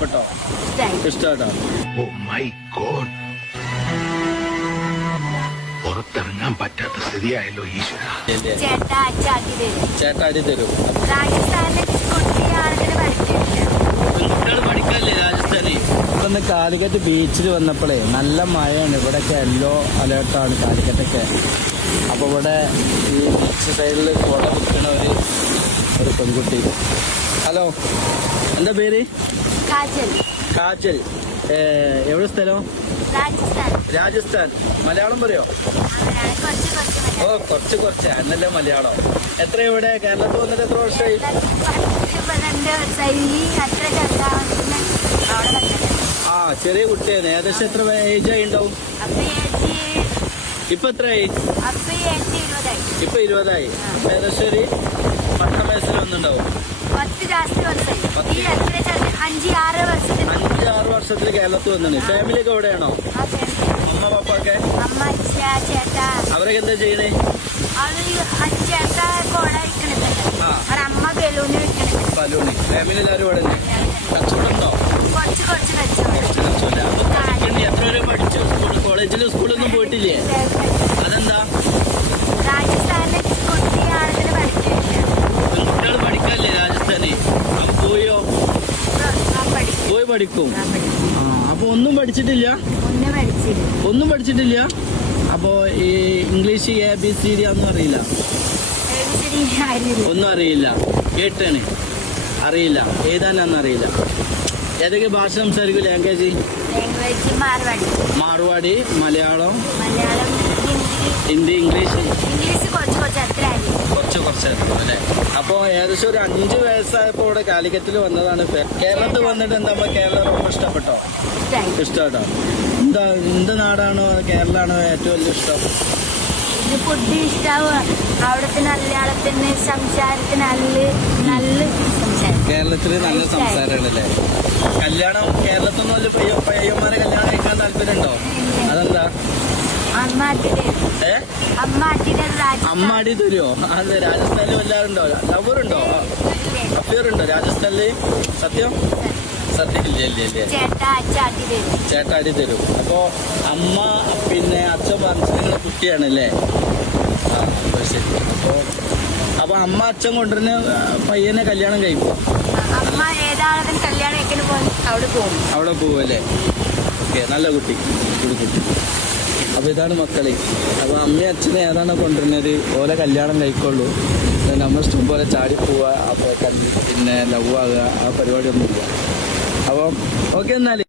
കേട്ടോ ഇഷ്ടായി ഇഷ്ടാട്ടോ oh my God പുറത്തിറങ്ങാൻ പറ്റാത്ത സ്ഥിതിയായല്ലോ ഈശ്വര? ചേട്ടാ തരും. അടി പഠിക്കല്ലേ രാജസ്ഥാനി കാലിക്കറ്റ് ബീച്ചിൽ വന്നപ്പോഴേ നല്ല മഴയാണ്. ഇവിടെയൊക്കെ എല്ലോ അലേർട്ടാണ് കാലിക്കറ്റൊക്കെ. അപ്പോൾ ഇവിടെ ഈ ബീച്ച് സൈഡിൽ കുട വിൽക്കണ ഒരു ഒരു പെൺകുട്ടി. ഹലോ എന്താ പേര്? കാജൽ. കാജൽ. എവിടെ സ്ഥലം? രാജസ്ഥാൻ. രാജസ്ഥാൻ. മലയാളം പറയോ? ഓ കുറച്ച് കുറച്ച്. എന്നല്ല മലയാളം. എത്ര ഇവിടെ? കേരളത്തിൽ വന്നിട്ട് എത്ര വർഷമായി? ആ ചെറിയ കുട്ടിയാണ്. ഏകദേശം എത്ര ഏജ് ആയി ഉണ്ടാവും? ഇപ്പൊ എത്ര ഏജ് ഇപ്പൊ ഇരുപതായി. ഏകദേശം ഒരു പത്താം വയസ്സിൽ വന്നിട്ടുണ്ടാവും. പത്ത് ജാസ്തി അഞ്ച് ആറ് വർഷത്തിന് അഞ്ച് ആറ് വർഷത്തിൽ കേരളത്തിൽ വന്നിട്ടുണ്ട് ഫാമിലി ഒക്കെ എവിടെയാണോ. അമ്മ അമ്മ ചേട്ടാ. അവരൊക്കെ എന്താ ചേട്ട വിൽക്കണത് ബലൂണ് വിൽക്കണത് പലൂണി ഫാമിലി എല്ലാവരും ഇവിടെ കച്ചവടം ഉണ്ടോ കുറച്ച് കുറച്ച് കച്ചവടം. കുറച്ച് കച്ചവടം എത്ര വരെ പഠിച്ചു? സ്കൂൾ കോളേജിലും സ്കൂളൊന്നും പോയിട്ടില്ലേ അതെന്താ രാജസ്ഥാനിലെ കുട്ടിയാണെന്ന് പരിചയമില്ല പെൺകുട്ടികൾ പഠിക്കല്ലേ രാജസ്ഥാനി അപ്പൊ പോയോ ഞാൻ പഠിക്കും. ആ അപ്പൊ ഒന്നും പഠിച്ചിട്ടില്ല? ഒന്ന് പഠിച്ചിട്ടില്ല? അപ്പോ ഈ English A B C D ഒന്നും അറിയില്ല? ഒന്നും അറിയില്ല. കേട്ടാണ്. അറിയില്ല. എഴുതാനൊന്നും അറിയില്ല. ഏതൊക്കെ ഭാഷ സംസാരിക്കും ലാംഗ്വേജ് മാർവാടി. മലയാളം ഹിന്ദി. ഹിന്ദി ഇംഗ്ലീഷ്. ഇംഗ്ലീഷ് കുറച്ച് കുറച്ച് അത്ര അറിയില്ല കുറച്ച് കുറച്ച് അല്ലേ അപ്പോൾ ഏകദേശം ഒരു അഞ്ച് വയസ്സായപ്പോൾ ഇവിടെ കാലിക്കറ്റിൽ വന്നതാണ് ഇപ്പൊ. കേരളത്തിൽ വന്നിട്ട് എന്താ അപ്പൊ കേരളം ரொம்ப ഇഷ്ടപ്പെട്ടോ ഇഷ്ടമായി ഇഷ്ടപ്പെട്ടോ എന്താ എന്ത് നാടാണോ കേരളമാണോ ഏറ്റവും വലിയ ഇഷ്ടം ഇത് ഫുഡ് ഇഷ്ടാവുക അവിടുത്തെ മലയാളത്തിന് സംസാരത്തിന് നല്ല നല്ല സംസാരം കേരളത്തിൽ നല്ല സംസാരമാണല്ലേ കല്യാണം കേരളത്തിൽ നിന്ന് വല്ല പയ്യ പയ്യന്മാരെ കല്യാണം കഴിക്കാൻ താല്പര്യമുണ്ടോ അതെന്താ അമ്മ അട്ടിയുടെ ഏ അമ്മ അമ്മാടി തരുമോ അതെ രാജസ്ഥാനിൽ വല്ലാറുണ്ടോ? ലവറുണ്ടോ അഫിയറുണ്ടോ രാജസ്ഥാനിൽ? സത്യം? സത്യം ഇല്ലേ ഇല്ല? ഇല്ല ചേട്ടാ അച്ചാട്ടി തരും ചേട്ടാടി തരും. അപ്പോ അമ്മ പിന്നെ അച്ഛൻ പറഞ്ഞിട്ട് കുട്ടിയാണ് കുട്ടിയാണല്ലേ ആ അപ്പൊ ശരി. അപ്പോ അപ്പൊ അമ്മ അച്ഛൻ കൊണ്ടുവരുന്ന പയ്യനെ കല്യാണം കഴിക്കും അമ്മ കല്യാണം പോകും അവിടെ പോകും അല്ലേ ഓക്കെ നല്ല കുട്ടി. കുട്ടി. അപ്പൊ ഇതാണ് മക്കളെ. അപ്പൊ അമ്മയും അച്ഛനെ ഏതാണോ കൊണ്ടുവരുന്നത് ഓലെ കല്യാണം കഴിക്കുള്ളൂ. നമ്മൾ ഇഷ്ടം പോലെ ചാടി പോവുക അപ്പൊ പിന്നെ ലവ് ആകുക ആ പരിപാടിയൊന്നും ഇല്ല. അപ്പം ഓക്കെ എന്നാൽ.